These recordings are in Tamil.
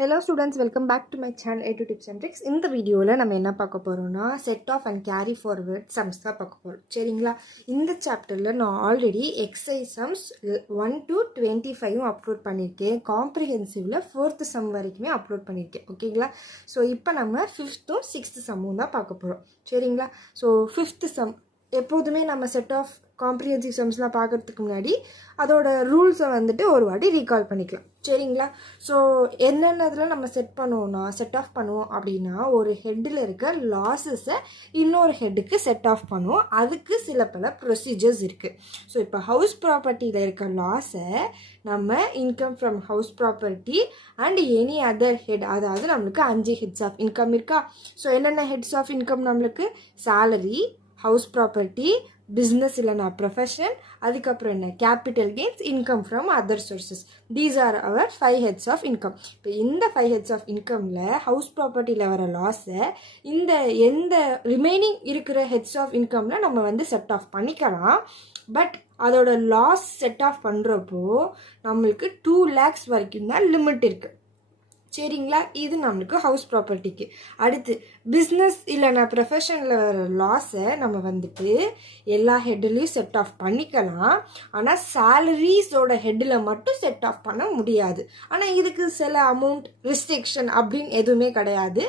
Hello students, welcome back to my channel A2 Tips and Tricks. இந்த வீடியோவில் நம்ம என்ன பார்க்க போகிறோம்னா set off and carry forward sums தான் பார்க்க போகிறோம். சரிங்களா? இந்த சாப்டரில் நான் already exercise sums 1 to 25 upload பண்ணியிருக்கேன். காம்ப்ரிஹென்சிவில் 4th சம் வரைக்குமே அப்லோட் பண்ணியிருக்கேன். ஓகேங்களா? ஸோ இப்போ நம்ம 5th 6th சம்மும் தான் பார்க்க போகிறோம். சரிங்களா? ஸோ 5th சம் எப்போதுமே நம்ம செட் ஆஃப் காம்ப்ரிஹென்சிவ் சம்ஸ்லாம் பார்க்குறதுக்கு முன்னாடி அதோட ரூல்ஸை வந்துட்டு ஒரு வாட்டி ரீகால் பண்ணிக்கலாம். சரிங்களா? ஸோ என்னென்னதில் நம்ம செட் ஆஃப் பண்ணுவோம் அப்படின்னா, ஒரு ஹெட்டில் இருக்க லாஸஸை இன்னொரு ஹெட்டுக்கு செட் ஆஃப் பண்ணுவோம். அதுக்கு சில பல ப்ரொசீஜர்ஸ் இருக்குது. ஸோ இப்போ ஹவுஸ் ப்ராப்பர்ட்டியில் இருக்க லாஸை நம்ம income from house property and any other head, அதாவது நம்மளுக்கு 5 ஹெட்ஸ் ஆஃப் இன்கம் இருக்கா. ஸோ என்னென்ன ஹெட்ஸ் ஆஃப் இன்கம் நம்மளுக்கு? சேலரி, ஹவுஸ் ப்ராப்பர்ட்டி, பிஸ்னஸ் இல்லைனா ப்ரொஃபஷன், அதுக்கப்புறம் என்ன? Capital gains, income from other sources. These are our 5 heads of income. இப்போ இந்த 5 ஹெட்ஸ் ஆஃப் இன்கமில் ஹவுஸ் ப்ராப்பர்ட்டியில் வர லாஸை எந்த ரிமைனிங் இருக்கிற ஹெட்ஸ் ஆஃப் இன்கமில் நம்ம வந்து செட் ஆஃப் பண்ணிக்கலாம். பட் அதோட லாஸ் செட் ஆஃப் பண்ணுறப்போ நம்மளுக்கு 2 lakhs வரைக்கும் தான் லிமிட் இருக்குது. சரிங்களா? இது நம்மளுக்கு ஹவுஸ் ப்ராப்பர்ட்டிக்கு. அடுத்து பிஸ்னஸ் இல்லைனா ப்ரொஃபஷனில் வர லாஸை நம்ம வந்துட்டு எல்லா ஹெட்லேயும் செட் ஆஃப் பண்ணிக்கலாம். ஆனால் சேலரிஸோட ஹெட்டில் மட்டும் செட் ஆஃப் பண்ண முடியாது. ஆனால் இதுக்கு சில அமௌண்ட் ரெஸ்ட்ரிக்ஷன் அப்படின்னு எதுவுமே கிடையாது.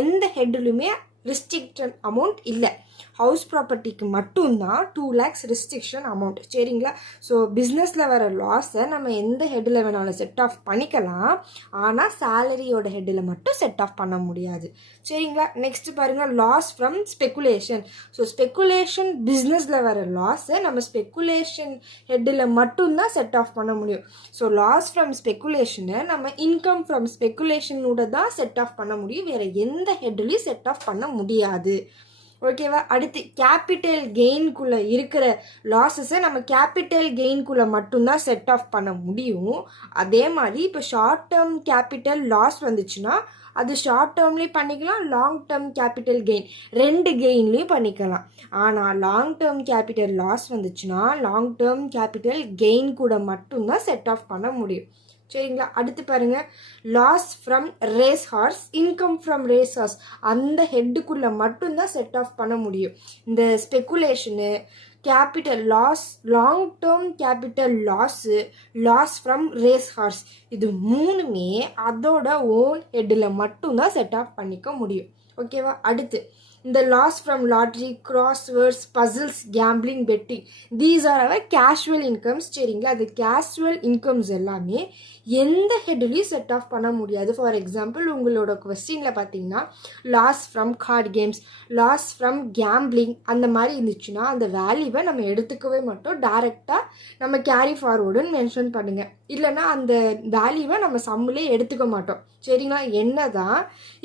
எந்த ஹெட்லையுமே ரெஸ்ட்ரிக்ஷன் அமௌண்ட் இல்லை. ஹவுஸ் ப்ராப்பர்ட்டிக்கு மட்டும்தான் 2 lakhs ரெஸ்ட்ரிக்ஷன் அமௌண்ட். சரிங்களா? ஸோ பிஸ்னஸில் வர லாஸை நம்ம எந்த ஹெட்டில் வேணாலும் செட் ஆஃப் பண்ணிக்கலாம். ஆனால் சேலரியோட ஹெட்டில் மட்டும் செட் ஆஃப் பண்ண முடியாது. சரிங்களா? நெக்ஸ்ட் பாருங்கள், loss from speculation. So speculation பிஸ்னஸில் வர லாஸை நம்ம ஸ்பெக்குலேஷன் ஹெட்டில் மட்டும்தான் செட் ஆஃப் பண்ண முடியும். ஸோ லாஸ் ஃப்ரம் ஸ்பெக்குலேஷனை நம்ம இன்கம் ஃப்ரம் ஸ்பெக்குலேஷனோட தான் செட் ஆஃப் பண்ண முடியும். வேறு எந்த ஹெட்லையும் செட் ஆஃப் பண்ண முடியாது. ஓகேவா? அடுத்து கேபிட்டல் கெயின்குள்ளே இருக்கிற லாஸஸை நம்ம கேபிட்டல் கெயின்குள்ளே மட்டும்தான் செட் ஆஃப் பண்ண முடியும். அதே மாதிரி இப்போ ஷார்ட் டேர்ம் கேபிட்டல் லாஸ் வந்துச்சுன்னா அது ஷார்ட் டேர்ம்லேயும் பண்ணிக்கலாம், லாங் டேர்ம் கேபிட்டல் கெயின் 2 கெயின்லேயும் பண்ணிக்கலாம். ஆனால் லாங் டேர்ம் கேபிட்டல் லாஸ் வந்துச்சுன்னா லாங் டேர்ம் கேபிட்டல் கெயின் கூட மட்டும்தான் செட் ஆஃப் பண்ண முடியும். சரிங்களா? அடுத்து பாருங்க, loss from race horse, income from race horse, அந்த ஹெட்டுக்குள்ளே மட்டும்தான் செட் ஆஃப் பண்ண முடியும். இந்த speculation, capital loss, long term capital loss, loss from race horse, இது மூணுமே அதோட ஓன் ஹெட்டில் மட்டும்தான் செட் ஆஃப் பண்ணிக்க முடியும். ஓகேவா? அடுத்து இந்த loss from lottery, crosswords, puzzles, gambling, betting, these are our casual incomes. சரிங்களா? அது கேஷுவல் இன்கம்ஸ் எல்லாமே எந்த ஹெட்லையும் செட் ஆஃப் பண்ண முடியாது. ஃபார் எக்ஸாம்பிள் உங்களோட கொஸ்டினில் பார்த்தீங்கன்னா loss from card games, loss from gambling அந்த மாதிரி இருந்துச்சுன்னா அந்த வேல்யூவை நம்ம எடுத்துக்கவே மாட்டோம். டைரெக்டாக நம்ம கேரி ஃபார்வர்டுன்னு மென்ஷன் பண்ணுங்கள். இல்லைன்னா அந்த வேல்யூவை நம்ம சம்மிலே எடுத்துக்க மாட்டோம். சரிங்களா? என்ன தான்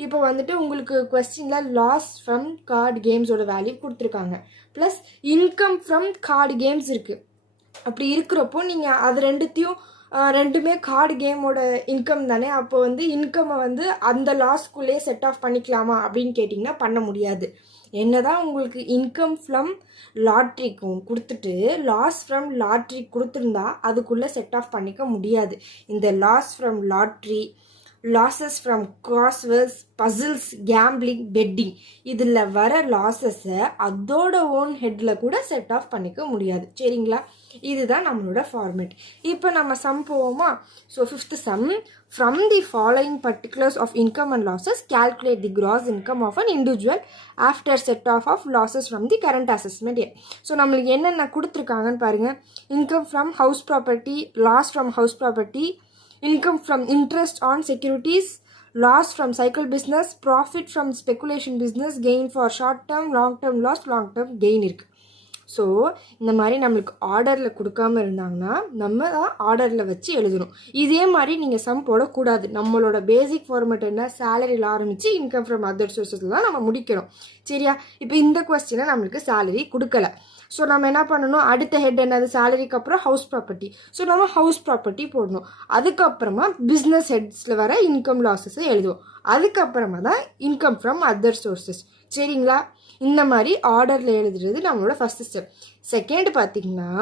இப்போ வந்துட்டு உங்களுக்கு கொஸ்டினில் லாஸ் ஃப்ரம் கார்டு கேம்ஸோட வேல்யூ கொடுத்துருக்காங்க, plus income from card games இருக்குது. அப்படி இருக்கிறப்போ நீங்கள் அது ரெண்டுமே கார்டு கேமோட இன்கம் தானே. அப்போ வந்து இன்கம்மை வந்து அந்த லாஸ்க்குள்ளேயே செட் ஆஃப் பண்ணிக்கலாமா அப்படின்னு கேட்டிங்கன்னா பண்ண முடியாது. என்னதான் உங்களுக்கு இன்கம் ஃப்ரம் லாட்ரிக்கும் கொடுத்துட்டு லாஸ் ஃப்ரம் லாட்ரி கொடுத்துருந்தா அதுக்குள்ளே செட் ஆஃப் பண்ணிக்க முடியாது. இந்த loss from lottery, losses from crosswords, puzzles, gambling, betting, இதில் வர லாஸஸை அதோட ஓன் ஹெட்டில் கூட செட் ஆஃப் பண்ணிக்க முடியாது. சரிங்களா? இதுதான் நம்மளோட ஃபார்மேட். இப்போ நம்ம சம் போவோமா? So 5th sum, from the following particulars of income and losses calculate the gross income of an individual after set off losses from the current assessment. So நம்மளுக்கு என்னென்ன கொடுத்துருக்காங்கன்னு பாருங்கள். Income from house property, loss from house property, income from interest on securities, loss from cycle business, profit from speculation business, gain for short term, long term loss, long term gain இருக்கு. ஸோ இந்த மாதிரி நம்மளுக்கு ஆர்டரில் கொடுக்காம இருந்தாங்கன்னா நம்ம தான் ஆர்டரில் வச்சு எழுதணும். இதே மாதிரி நீங்கள் சம் போடக்கூடாது. நம்மளோட பேசிக் ஃபார்மேட் என்ன? சேலரியில் ஆரம்பித்து இன்கம் ஃப்ரம் அதர் சோர்ஸஸில் தான் நம்ம முடிக்கணும். சரியா? இப்போ இந்த கொஸ்டினை நம்மளுக்கு சேலரி கொடுக்கல. ஸோ நம்ம என்ன பண்ணணும்? அடுத்த ஹெட் என்னது? சேலரிக்கு அப்புறம் ஹவுஸ் ப்ராப்பர்ட்டி. ஸோ நம்ம ஹவுஸ் ப்ராப்பர்ட்டி போடணும். அதுக்கப்புறமா பிஸ்னஸ் ஹெட்ஸில் வர இன்கம் லாஸஸை எழுதுவோம். அதுக்கப்புறமா தான் இன்கம் ஃப்ரம் அதர் சோர்ஸஸ். சரிங்களா? இந்த மாதிரி ஆர்டரில் எழுதுறது நம்மளோட ஃபஸ்ட்டு ஸ்டெப். செகண்ட் பார்த்திங்கன்னா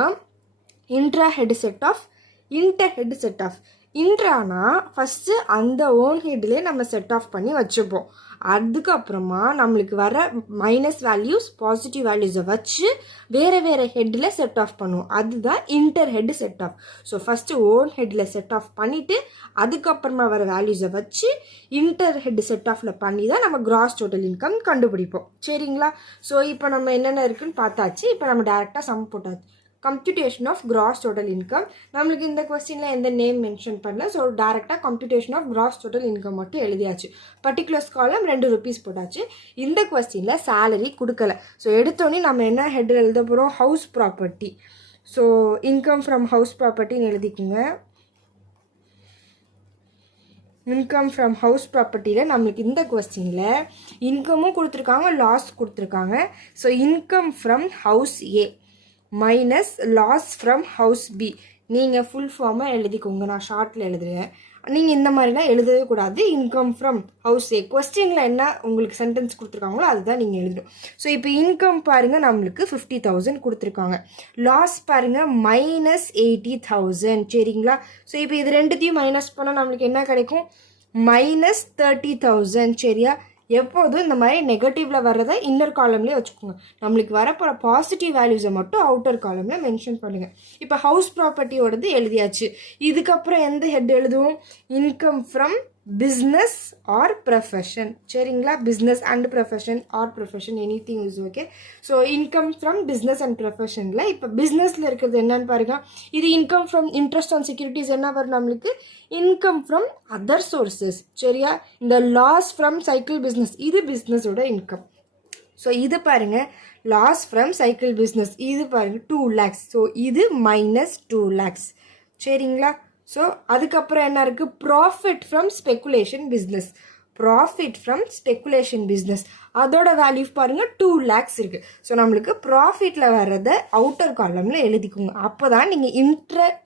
intra head set off, inter head set off. இன்ட்ரானா ஃபஸ்ட்டு அந்த ஓன் ஹெட்லேயே நம்ம செட் ஆஃப் பண்ணி வச்சுப்போம். அதுக்கப்புறமா நம்மளுக்கு வர மைனஸ் வேல்யூஸ் பாசிட்டிவ் வேல்யூஸை வச்சு வேறு வேறு ஹெட்டில் செட் ஆஃப் பண்ணுவோம். அதுதான் inter head set off. So first own ஹெட்டில் செட் ஆஃப் பண்ணிவிட்டு அதுக்கப்புறமா வர வேல்யூஸை வச்சு இன்டர் ஹெட் செட் ஆஃபில் பண்ணி தான் நம்ம கிராஸ் டோட்டல் இன்கம் கண்டுபிடிப்போம். சரிங்களா? ஸோ இப்போ நம்ம என்னென்ன இருக்குதுன்னு பார்த்தாச்சு. இப்போ நம்ம டேரெக்டாக சம் போட்டாச்சு. Computation of gross total income. நம்மளுக்கு இந்த கொஸ்டினில் எந்த நேம் மென்ஷன் பண்ணல. ஸோ டேரெக்டாக computation of gross total income மட்டும் எழுதியாச்சு. பர்டிகுலர்ஸ் காலம் ₹2 போட்டாச்சு. இந்த கொஸ்டினில் சேலரி கொடுக்கல. ஸோ எடுத்தோடனே நம்ம என்ன ஹெட் எழுத போகிறோம்? House property. So income from house ப்ராப்பர்ட்டின்னு எழுதிக்குங்க. இன்கம் ஃப்ரம் ஹவுஸ் ப்ராப்பர்ட்டியில் நம்மளுக்கு இந்த கொஸ்டினில் இன்கமும் கொடுத்துருக்காங்க, லாஸ் கொடுத்துருக்காங்க. So income from house A minus loss from house B. நீங்கள் ஃபுல் ஃபார்மாக எழுதிக்கோங்க, நான் ஷார்ட்டில் எழுதுறேன். நீங்கள் இந்த மாதிரிலாம் எழுதவே கூடாது. இன்கம் ஃப்ரம் ஹவுஸ் ஏ கொஸ்டினில் என்ன உங்களுக்கு சென்டென்ஸ் கொடுத்துருக்காங்களோ அதுதான் நீங்கள் எழுதணும். ஸோ இப்போ இன்கம் பாருங்கள், நம்மளுக்கு 50,000 கொடுத்துருக்காங்க. லாஸ் பாருங்கள் -80,000. சரிங்களா? ஸோ இப்போ இது ரெண்டுத்தையும் மைனஸ் பண்ணால் நம்மளுக்கு என்ன கிடைக்கும்? -30,000. சரியா? எப்போதும் இந்த மாதிரி நெகட்டிவில் வர்றதை இன்னர் காலம்லேயே வச்சுக்கோங்க. நம்மளுக்கு வரப்போகிற பாசிட்டிவ் வேல்யூஸை மட்டும் அவுட்டர் காலமில் மென்ஷன் பண்ணுங்கள். இப்போ ஹவுஸ் ப்ராப்பர்ட்டியோடது எழுதியாச்சு. இதுக்கப்புறம் எந்த ஹெட் எழுதுவோம்? Income from business or profession. சரிங்களா? Business and profession or profession anything is okay. So income from business அண்ட் ப்ரொஃபஷனில் இப்போ பிஸ்னஸில் இருக்கிறது என்னன்னு பாருங்கள். இது income from interest on securities என்ன வரும் நம்மளுக்கு? Income from other sources. சரியா? இந்த லாஸ் ஃப்ரம் சைக்கிள் பிஸ்னஸ் இது பிஸ்னஸோட இன்கம். ஸோ இது பாருங்கள், லாஸ் ஃப்ரம் சைக்கிள் பிஸ்னஸ் இது பாருங்கள் 2 lakhs. ஸோ இது -2 lakhs. சரிங்களா? ஸோ அதுக்கப்புறம் என்ன இருக்குது? Profit from speculation business. Profit from speculation business அதோட வேல்யூ பாருங்கள் 2 lakhs இருக்குது. ஸோ நம்மளுக்கு ப்ராஃபிட்டில் வர்றதை அவுட்டர் காலமில் எழுதிக்கோங்க. அப்போ தான் நீங்கள்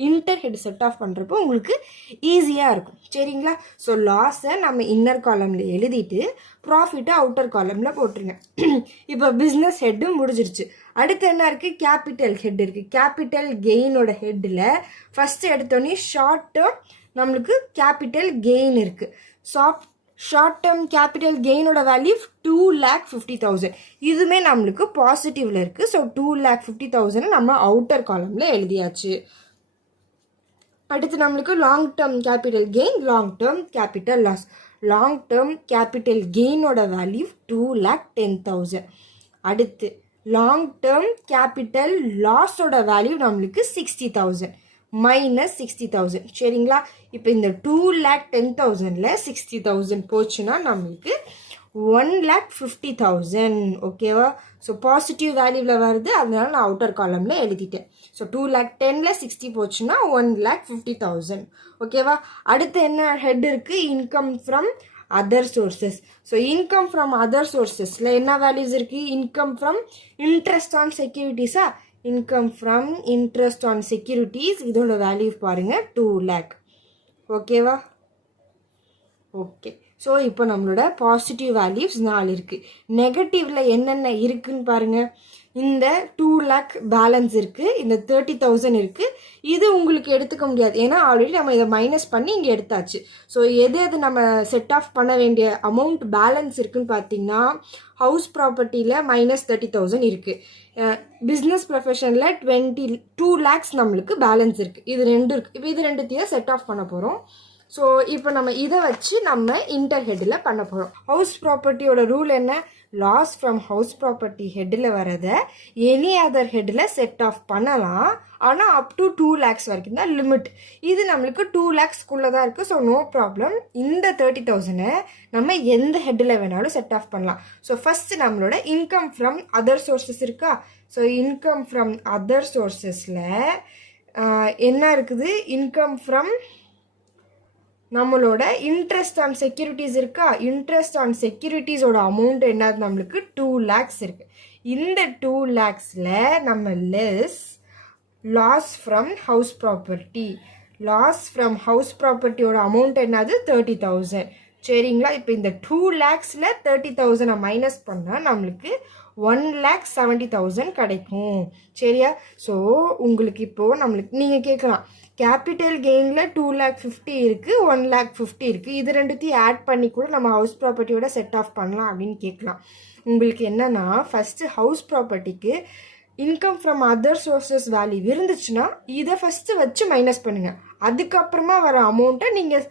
இன்டர் ஹெட் செட் ஆஃப் பண்ணுறப்போ உங்களுக்கு ஈஸியாக இருக்கும். சரிங்களா? ஸோ லாஸை நம்ம இன்னர் காலமில் எழுதிட்டு ப்ராஃபிட்டை அவுட்டர் காலமில் போட்டுருங்க. இப்போ பிஸ்னஸ் ஹெட்டு முடிஞ்சிருச்சு. அடுத்து என்ன இருக்குது? கேபிட்டல் ஹெட் இருக்குது. கேபிட்டல் கெயினோட ஹெட்டில் ஃபஸ்ட்டு எடுத்தோடனே ஷார்ட் டேர்ம் நம்மளுக்கு கேபிட்டல் கெயின் இருக்குது. ஷார்ட் டேர்ம் கேபிட்டல் கெயினோட வேல்யூ 2,50,000. இதுவுமே நம்மளுக்கு பாசிட்டிவில் இருக்குது. ஸோ 2,50,000 நம்ம அவுட்டர் காலமில் எழுதியாச்சு. அடுத்து நம்மளுக்கு long term capital gain, long term capital loss. Long term capital கெயினோட வேல்யூ 2,10,000. அடுத்து லாங் டேர்ம் கேபிட்டல் லாஸோட வேல்யூ நம்மளுக்கு 60,000 -60,000. சரிங்களா? இப்போ இந்த 2,10,000ல் 60,000 போச்சுன்னா நம்மளுக்கு 1,50,000. ஓகேவா? ஸோ பாசிட்டிவ் வேல்யூவில் வருது, அதனால நான் அவுட்டர் காலமில் எழுதிட்டேன். ஸோ 2,10,000ல் 60 போச்சுன்னா 1,50,000. ஓகேவா? அடுத்து என்ன ஹெட் இருக்குது? Income from other sources. So income from other சோர்சஸில் என்ன வேல்யூஸ் இருக்குது? இன்கம் ஃப்ரம் இன்ட்ரெஸ்ட் ஆன் செக்யூரிட்டிஸா? Income from interest on securities இதோட வேல்யூ பாருங்கள் 2 lakh. ஓகேவா? ஓகே. ஸோ இப்போ நம்மளோட பாசிட்டிவ் வேல்யூஸ் 4 இருக்குது. நெகட்டிவில் என்னென்ன இருக்குதுன்னு பாருங்கள். இந்த 2 lakh பேலன்ஸ் இருக்குது, இந்த 30,000 இருக்குது. இது உங்களுக்கு எடுத்துக்க முடியாது, ஏன்னா ஆல்ரெடி நம்ம இதை மைனஸ் பண்ணி இங்கே எடுத்தாச்சு. ஸோ எது நம்ம செட் ஆஃப் பண்ண வேண்டிய அமௌண்ட் பேலன்ஸ் இருக்குதுன்னு பார்த்தீங்கன்னா ஹவுஸ் ப்ராப்பர்ட்டியில் -30,000 இருக்குது. பிஸ்னஸ் ப்ரொஃபஷனில் 2 lakhs நம்மளுக்கு பேலன்ஸ் இருக்குது. இது 2 இருக்குது. இப்போ இது ரெண்டுத்தையும் செட் ஆஃப் பண்ண போகிறோம். ஸோ இப்போ நம்ம இதை வச்சு நம்ம இன்டர் ஹெட்டில் பண்ண போகிறோம். ஹவுஸ் ப்ராப்பர்ட்டியோட ரூல் என்ன? லாஸ் ஃப்ரம் ஹவுஸ் ப்ராப்பர்ட்டி ஹெட்டில் வரதை எனி அதர் ஹெட்டில் செட் ஆஃப் பண்ணலாம், ஆனால் அப் டு 2 lakhs வரைக்கும் தான் லிமிட். இது நம்மளுக்கு 2 lakhsக்குள்ளே தான் இருக்குது. So no problem. இந்த 30,000 நம்ம எந்த ஹெட்டில் வேணாலும் செட் ஆஃப் பண்ணலாம். ஸோ ஃபஸ்ட்டு நம்மளோட இன்கம் ஃப்ரம் அதர் சோர்சஸ் இருக்கா? ஸோ இன்கம் ஃப்ரம் அதர் சோர்சஸில் என்ன இருக்குது? இன்கம் ஃப்ரம் நம்மளோட இன்ட்ரெஸ்ட் ஆன் செக்யூரிட்டிஸ் இருக்கா? இன்ட்ரெஸ்ட் ஆன் செக்யூரிட்டிஸோட அமௌண்ட் என்னது? நம்மளுக்கு 2 lakhs இருக்குது. இந்த 2 lakhsல நம்ம less loss from house property. Loss from house ப்ராப்பர்ட்டியோட அமௌண்ட் என்னது? 30,000. சரிங்களா. இப்போ இந்த 2 lakhsல 30,000 மைனஸ் பண்ணால் நம்மளுக்கு 1,70,000 கிடைக்கும். சரியா. ஸோ உங்களுக்கு இப்போது நம்மளுக்கு நீங்கள் கேட்கலாம், கேபிட்டல் கெயினில் 2,50,000 இருக்குது, 1,50,000 இருக்குது, இது ரெண்டுத்தையும் ஆட் பண்ணி கூட நம்ம ஹவுஸ் ப்ராப்பர்ட்டியோட செட் ஆஃப் பண்ணலாம் அப்படின்னு கேட்கலாம். உங்களுக்கு என்னென்னா, ஃபஸ்ட்டு ஹவுஸ் ப்ராப்பர்ட்டிக்கு income from other sources value இருந்துச்சுன்னா இதை ஃபஸ்ட்டு வச்சு மைனஸ் பண்ணுங்கள். அதுக்கப்புறமா வர அமௌண்ட்டை நீங்கள்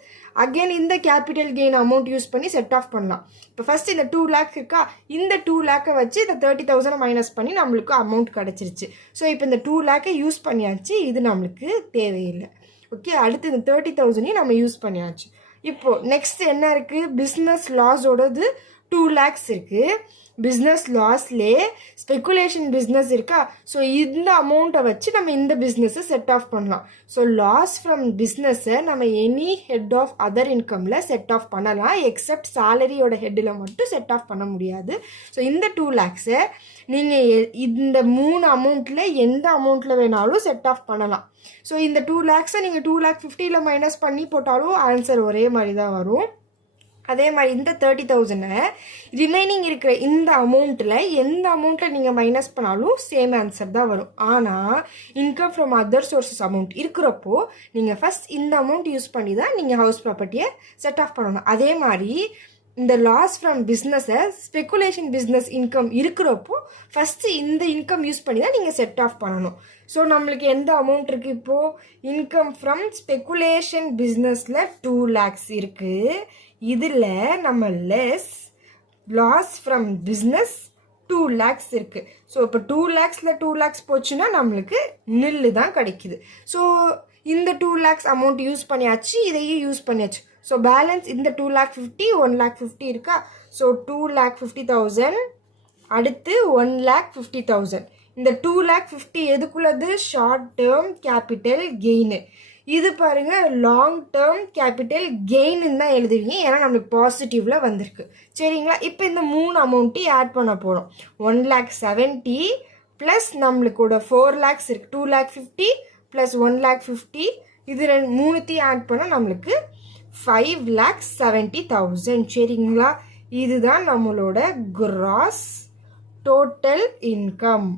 அகெயின் இந்த கேபிட்டல் கெயின் அமௌண்ட் யூஸ் பண்ணி செட் ஆஃப் பண்ணலாம். இப்போ ஃபஸ்ட்டு இந்த 2 lakh இருக்கா, இந்த 2 lakh வச்சு இந்த 30,000 மைனஸ் பண்ணி நம்மளுக்கு அமௌண்ட் கிடச்சிருச்சு. ஸோ இப்போ இந்த 2 lakh யூஸ் பண்ணியாச்சு, இது நம்மளுக்கு தேவையில்லை. ஓகே, அடுத்து இந்த 30,000 நம்ம யூஸ் பண்ணியாச்சு. இப்போது நெக்ஸ்ட் என்ன இருக்குது, பிஸ்னஸ் லாஸோடது 2 lakhs இருக்குது. பிஸ்னஸ் லாஸ்லே ஸ்பெக்குலேஷன் பிஸ்னஸ் இருக்கா, ஸோ இந்த அமௌண்ட்டை வச்சு நம்ம இந்த பிஸ்னஸை செட் ஆஃப் பண்ணலாம். ஸோ லாஸ் ஃப்ரம் பிஸ்னஸை நம்ம எனி ஹெட் ஆஃப் அதர் இன்கமில் செட் ஆஃப் பண்ணலாம், எக்ஸப்ட் சேலரியோட ஹெட்டில் மட்டும் செட் ஆஃப் பண்ண முடியாது. ஸோ இந்த 2 lakhsை நீங்கள் இந்த 3 அமௌண்ட்டில் எந்த அமௌண்ட்டில் வேணாலும் செட் ஆஃப் பண்ணலாம். ஸோ இந்த 2 lakhsை நீங்கள் 2,50,000 மைனஸ் பண்ணி போட்டாலும் ஆன்சர் ஒரே மாதிரி தான் வரும். அதே மாதிரி இந்த 30,000 ரிமைனிங் இருக்கிற இந்த அமௌண்ட்டில் எந்த அமௌண்ட்டில் நீங்கள் மைனஸ் பண்ணாலும் சேம் ஆன்சர் தான் வரும். ஆனால் income from other sources amount இருக்கிறப்போ நீங்கள் ஃபஸ்ட் இந்த அமௌண்ட் யூஸ் பண்ணி தான் நீங்கள் ஹவுஸ் ப்ராப்பர்ட்டியை செட் ஆஃப் பண்ணணும். அதே மாதிரி இந்த லாஸ் ஃப்ரம் பிஸ்னஸை ஸ்பெக்குலேஷன் பிஸ்னஸ் இன்கம் இருக்கிறப்போ ஃபஸ்ட்டு இந்த இன்கம் யூஸ் பண்ணி தான் நீங்கள் செட் ஆஃப் பண்ணணும். ஸோ நம்மளுக்கு எந்த அமௌண்ட் இருக்குது, இப்போது இன்கம் ஃப்ரம் ஸ்பெக்குலேஷன் பிஸ்னஸில் 2 lakhs இருக்குது. இதில் நம்ம less loss from business 2 lakhs இருக்குது. ஸோ இப்போ 2 lakhsல 2 lakhs போச்சுன்னா நம்மளுக்கு நில்லு தான் கிடைக்குது. ஸோ இந்த 2 lakhs அமௌண்ட் யூஸ் பண்ணியாச்சு, இதையும் யூஸ் பண்ணியாச்சு. ஸோ பேலன்ஸ் இந்த 2,50,000 1,50,000 இருக்கா. ஸோ 2,50,000 அடுத்து 1,50,000. இந்த 2,50,000 எதுக்குள்ளது, ஷார்ட் டேர்ம் கேபிட்டல் கெயின். இது பாருங்கள் லாங் டேர்ம் கேபிட்டல் கெயின்னு தான் எழுதுவீங்க, ஏன்னா நம்மளுக்கு பாசிட்டிவில் வந்திருக்கு. சரிங்களா. இப்போ இந்த 3 அமௌண்ட்டையும் ஆட் பண்ண போகிறோம். 1,70,000 ப்ளஸ் நம்மளுக்கோட 4 lakhs இருக்குது, 2,50,000 ப்ளஸ் 1,50,000, இது மூணுத்தையும் ஆட் பண்ணால் நம்மளுக்கு 5,70,000. சரிங்களா. இதுதான் நம்மளோட கிராஸ் டோட்டல் இன்கம்.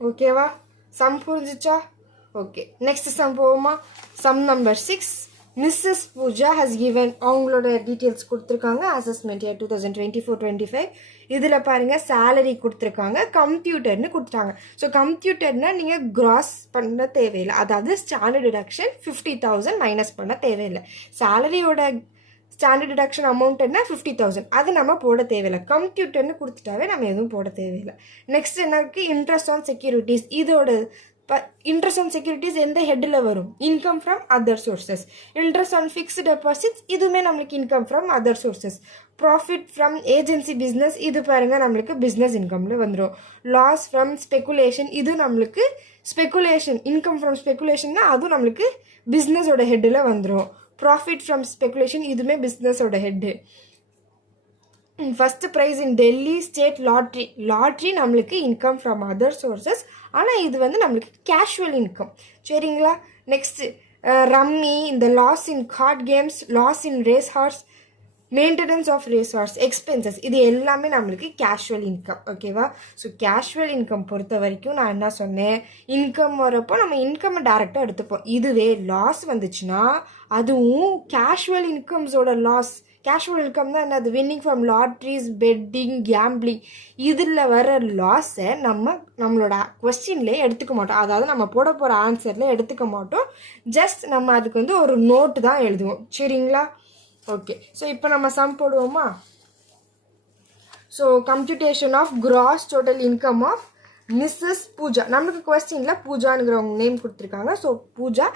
ஓகேவா, சம் புரிஞ்சிச்சா? ஓகே, நெக்ஸ்ட் சம் போவோமா. Sum number 6. Mrs Pooja has given, அவங்களோட டீட்டெயில்ஸ் கொடுத்துருக்காங்க. Assessment year 2024-25. இதில் பாருங்கள் சேலரி கொடுத்துருக்காங்க, கம்ப்யூட்டர்னு கொடுத்துட்டாங்க. ஸோ கம்ப்யூட்டர்னால் நீங்கள் கிராஸ் பண்ண தேவையில்லை, அதாவது ஸ்டாண்டர்ட் டிடக்ஷன் 50,000 மைனஸ் பண்ண தேவையில்லை. சேலரியோட ஸ்டாண்டர்ட் டிடக்ஷன் அமௌண்ட் என்ன 50,000, அது நம்ம போட தேவையில்லை. கம்ப்யூட்டர்னு கொடுத்துட்டாவே நம்ம எதுவும் போட தேவையில்லை. நெக்ஸ்ட் என்ன இருக்குது, இன்ட்ரெஸ்ட் ஆன் செக்யூரிட்டிஸ். இதோட இன்ட்ரெஸ்ட் ஆன் செக்யூரிட்டிஸ் எந்த ஹெட்டில் வரும், income from other sources. Interest on fixed deposits, இதுவுமே நம்மளுக்கு income from other sources. Profit from agency business, இது பாருங்கள் நம்மளுக்கு பிஸ்னஸ் இன்கமில் வந்துடும். லாஸ் ஃப்ரம் ஸ்பெக்குலேஷன், இது நம்மளுக்கு ஸ்பெக்குலேஷன் இன்கம் ஃப்ரம் ஸ்பெக்குலேஷன்னா அதுவும் நம்மளுக்கு பிஸ்னஸோட ஹெட்டில் வந்துடும். ப்ராஃபிட் ஃப்ரம் ஸ்பெக்குலேஷன், இதுவுமே பிஸ்னஸோட head. First prize in Delhi state lottery. Lottery நம்மளுக்கு இன்கம் ஃப்ரம் அதர் சோர்சஸ், ஆனால் இது வந்து நம்மளுக்கு கேஷுவல் இன்கம். சரிங்களா. நெக்ஸ்ட்டு ரம்மி, இந்த loss in card games, loss in race horse, maintenance of race horse expenses, இது எல்லாமே நம்மளுக்கு கேஷுவல் இன்கம். ஓகேவா. ஸோ கேஷுவல் இன்கம் பொறுத்த வரைக்கும் நான் என்ன சொன்னேன், இன்கம் வரப்போ நம்ம இன்கம் டைரெக்டாக எடுத்துப்போம். இதுவே லாஸ் வந்துச்சுன்னா அதுவும் கேஷுவல் இன்கம்ஸோட லாஸ். கேஷுவல் இன்கம் தான் என்னது, winning from lotteries, betting, gambling, இதில் வர லாஸை நம்மளோட கொஸ்டின்லேயே எடுத்துக்க மாட்டோம், அதாவது நம்ம போட போகிற ஆன்சரில் எடுத்துக்க மாட்டோம். ஜஸ்ட் நம்ம அதுக்கு வந்து ஒரு நோட்டு தான் எழுதுவோம். சரிங்களா. ஓகே, ஸோ இப்போ நம்ம சம் போடுவோமா. So computation of gross total income of Mrs Pooja. நம்மளுக்கு கொஸ்டினில் பூஜானுங்கிறவங்க நேம் கொடுத்துருக்காங்க. ஸோ பூஜா,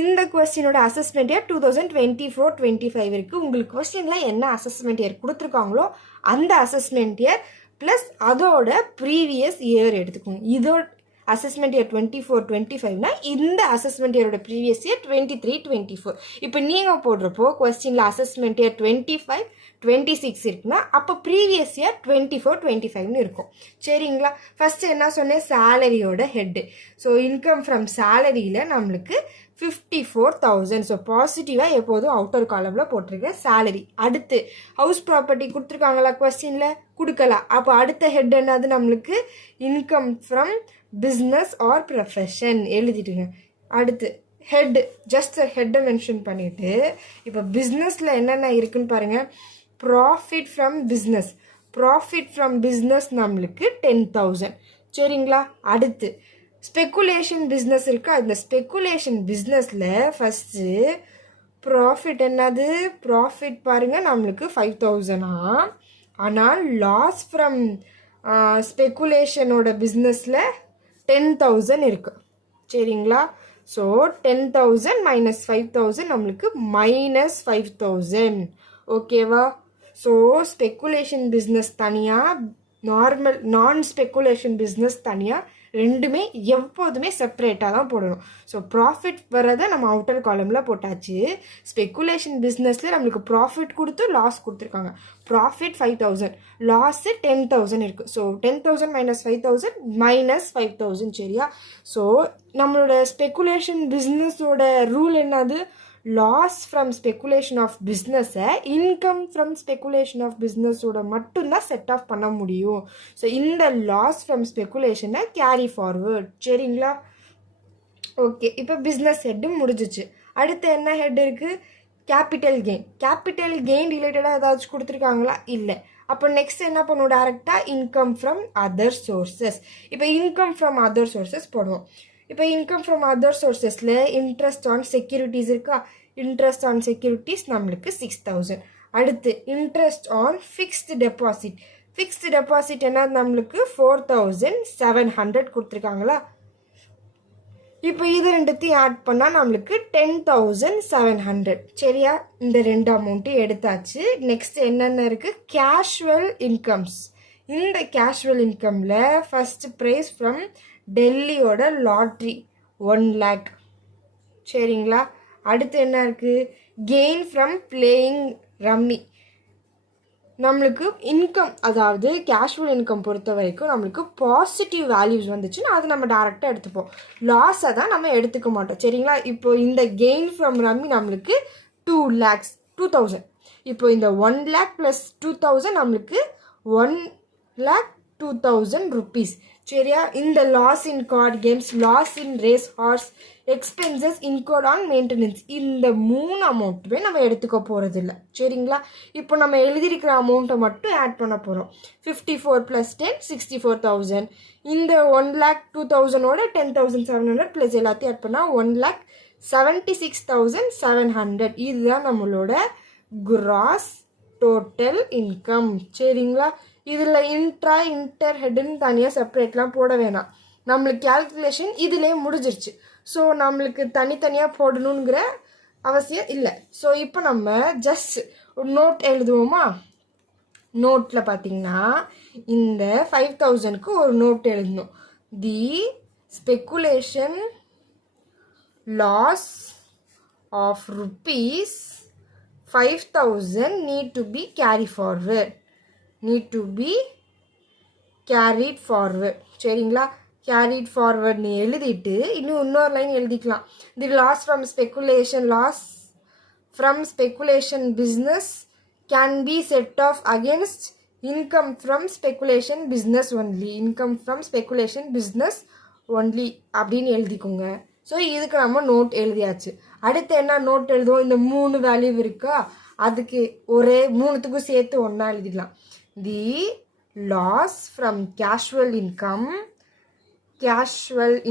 இந்த கொஸ்டினோட அசஸ்மெண்ட் இயர் 2024-25 இருக்குது. உங்களுக்கு கொஸ்டினில் என்ன அசஸ்மெண்ட் இயர் கொடுத்துருக்காங்களோ அந்த அசஸ்மெண்ட் இயர் ப்ளஸ் அதோட ப்ரீவியஸ் இயர் எடுத்துக்கோங்க. இதோட அசஸ்மெண்ட் இயர் 24-25னா இந்த அசஸ்மெண்ட் இயரோட ப்ரீவியஸ் இயர் 23-24. இப்போ நீங்கள் போடுறப்போ கொஸ்டினில் அசஸ்மெண்ட் இயர் 25-26 இருக்குன்னா அப்போ ப்ரீவியஸ் இயர் 24-25னு இருக்கும். சரிங்களா. ஃபஸ்ட்டு என்ன சொன்னேன், சேலரியோட ஹெட்டு. ஸோ இன்கம் ஃப்ரம் சேலரியில் நம்மளுக்கு 54,000. ஸோ பாசிட்டிவாக எப்போதும் அவுட்டர் காலமில் போட்டிருக்க சேலரி. அடுத்து ஹவுஸ் ப்ராப்பர்ட்டி கொடுத்துருக்காங்களா கொஸ்டினில்? கொடுக்கலாம். அப்போ அடுத்த ஹெட் என்னது நம்மளுக்கு? Income from business or profession எழுதிட்டுங்க. அடுத்து ஹெட், ஜஸ்ட் ஹெட்டை மென்ஷன் பண்ணிவிட்டு இப்போ பிஸ்னஸில் என்னென்ன இருக்குன்னு பாருங்கள். Profit from business. Profit from business நம்மளுக்கு 10,000. சரிங்களா? அடுத்து ஸ்பெக்குலேஷன் பிஸ்னஸ் இருக்கா? இந்த ஸ்பெக்குலேஷன் பிஸ்னஸில் ஃபஸ்ட்டு ப்ராஃபிட் என்னது? ப்ராஃபிட் பாருங்கள் நம்மளுக்கு 5,000. ஆனால் லாஸ் ஃப்ரம் ஸ்பெக்குலேஷனோட பிஸ்னஸில் 10,000 இருக்குது. சரிங்களா? ஸோ 10,000 மைனஸ் 5,000 நம்மளுக்கு -5,000. ஓகேவா? ஸோ ஸ்பெக்குலேஷன் பிஸ்னஸ் தனியாக, நான் ஸ்பெக்குலேஷன் பிஸ்னஸ் தனியாக, ரெண்டுமே எப்போதுமே செப்பரேட்டாக தான் போடணும். ஸோ ப்ராஃபிட் வரதை நம்ம அவுட்டர் காலமில் போட்டாச்சு. ஸ்பெக்குலேஷன் பிஸ்னஸில் நம்மளுக்கு ப்ராஃபிட் கொடுத்து லாஸ் கொடுத்துருக்காங்க. ப்ராஃபிட் 5,000, லாஸு 10,000 இருக்குது. So 10,000 minus 5,000 -5,000. சரியா? ஸோ நம்மளோட ஸ்பெக்குலேஷன் பிஸ்னஸோட ரூல் என்னது? லாஸ் ஃப்ரம் ஸ்பெக்குலேஷன் ஆஃப் பிஸ்னஸை இன்கம் ஃப்ரம் ஸ்பெக்குலேஷன் ஆஃப் பிஸ்னஸோட மட்டும்தான் செட் ஆஃப் பண்ண முடியும். ஸோ இந்த லாஸ் ஃப்ரம் ஸ்பெக்குலேஷனை கேரி ஃபார்வர்ட். சரிங்களா? ஓகே, இப்போ பிஸ்னஸ் ஹெட்டு முடிஞ்சிச்சு. அடுத்து என்ன ஹெட் இருக்குது? Capital gain. கேபிட்டல் கெயின் ரிலேட்டடாக ஏதாச்சும் கொடுத்துருக்காங்களா? இல்லை. அப்போ நெக்ஸ்ட் என்ன பண்ணுவோம்? டேரெக்டாக இன்கம் ஃப்ரம் அதர் சோர்ஸஸ். இப்போ இன்கம் ஃப்ரம் அதர் சோர்ஸஸ் போடுவோம். இப்போ இன்கம் ஃப்ரம் அதர் சோர்ஸஸில் இன்ட்ரெஸ்ட் ஆன் செக்யூரிட்டிஸ் இருக்கா? இன்ட்ரெஸ்ட் ஆன் செக்யூரிட்டிஸ் நம்மளுக்கு 6,000. அடுத்து interest on fixed deposit. Fixed deposit என்ன? நம்மளுக்கு 4,700 கொடுத்துருக்காங்களா? இப்போ இது ரெண்டுத்தையும் ஆட் பண்ணால் நம்மளுக்கு 10,700. சரியா? இந்த ரெண்டு அமௌண்ட்டும் எடுத்தாச்சு. நெக்ஸ்ட் என்னென்ன இருக்குது? Casual incomes. இந்த கேஷுவல் இன்கமில் ஃபஸ்ட்டு ப்ரைஸ் ஃப்ரம் டெல்லியோட லாட்ரி 1 lakh. சரிங்களா? அடுத்து என்ன இருக்குது? Gain from playing rummy. நம்மளுக்கு இன்கம், அதாவது கேஷுவல் இன்கம் பொறுத்த வரைக்கும் நம்மளுக்கு பாசிட்டிவ் வேல்யூஸ் வந்துச்சுன்னா அதை நம்ம டேரெக்டாக எடுத்துப்போம். லாஸை தான் நம்ம எடுத்துக்க மாட்டோம். சரிங்களா? இப்போ இந்த கெயின் ஃப்ரம் ரம்மி நம்மளுக்கு 2 lakhs 2,000. இப்போ இந்த 1 lakh ப்ளஸ் 2,000 நம்மளுக்கு 1,02,000 rupees. சரியா? இந்த loss in card games, loss in race horse, expenses incurred on maintenance, இந்த 3 அமௌண்ட்டுமே நம்ம எடுத்துக்க போகிறது இல்லை. சரிங்களா? இப்போ நம்ம எழுதியிருக்கிற அமௌண்ட்டை மட்டும் ஆட் பண்ண போகிறோம். 54 + 10 64,000. இந்த 1,02,000ஓட 10,700 ப்ளஸ் எல்லாத்தையும் ஆட் பண்ணால் 1,76,700. இதுதான் நம்மளோட கிராஸ் டோட்டல் இன்கம். சரிங்களா? இதில் இன்டர் ஹெட்டுன்னு தனியாக செப்பரேட்லாம் போட வேணாம். நம்மளுக்கு கேல்குலேஷன் இதிலே முடிஞ்சிருச்சு. ஸோ நம்மளுக்கு தனித்தனியாக போடணுங்கிற அவசியம் இல்லை. ஸோ இப்போ நம்ம ஜஸ்ட் ஒரு நோட் எழுதுவோமா? நோட்டில் பார்த்தீங்கன்னா இந்த 5,000க்கு ஒரு நோட் எழுதணும். The speculation loss of ₹5,000 need to be carried forward. சரிங்களா? கேரிட் ஃபார்வர்ட்னு எழுதிட்டு இன்னொரு லைன் எழுதிக்கலாம். The loss from speculation business can be set off against income from speculation business only அப்படின்னு எழுதிக்கோங்க. ஸோ இதுக்கு நம்ம நோட் எழுதியாச்சு. அடுத்து என்ன நோட் எழுதுவோம்? இந்த 3 வேல்யூ இருக்கா, அதுக்கு ஒரே 3த்துக்கும் சேர்த்து ஒன்றா எழுதிக்கலாம். The loss from casual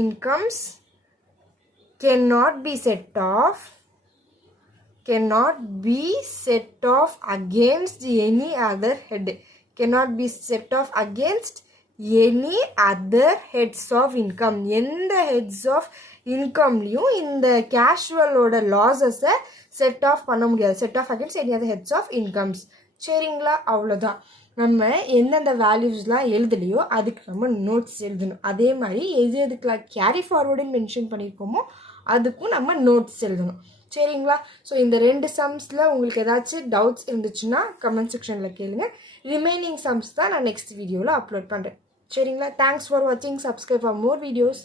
incomes cannot be set off against any other head. Any other heads of income. எந்த ஹெட்ஸ் ஆஃப் இன்கம்லையும் இந்த கேஷுவலோட லாஸஸை செட் ஆஃப் பண்ண முடியாது. Set off against any other heads of incomes. சரிங்களா? அவ்வளோதான். நம்ம எந்தெந்த வேல்யூஸ்லாம் எழுதலையோ அதுக்கு நம்ம நோட்ஸ் எழுதணும். அதே மாதிரி எதுக்கெல்லாம் கேரி ஃபார்வர்டுன்னு மென்ஷன் பண்ணியிருக்கோமோ அதுக்கும் நம்ம நோட்ஸ் எழுதணும். சரிங்களா? ஸோ இந்த 2 சம்ஸில் உங்களுக்கு ஏதாச்சும் டவுட்ஸ் இருந்துச்சுன்னா கமெண்ட் செக்ஷனில் கேளுங்க. ரிமைனிங் சம்ஸ் தான் நான் நெக்ஸ்ட் வீடியோவில் அப்லோட் பண்ணுறேன். சரிங்களா? தேங்க்ஸ் ஃபார் வாட்சிங். Subscribe for more videos.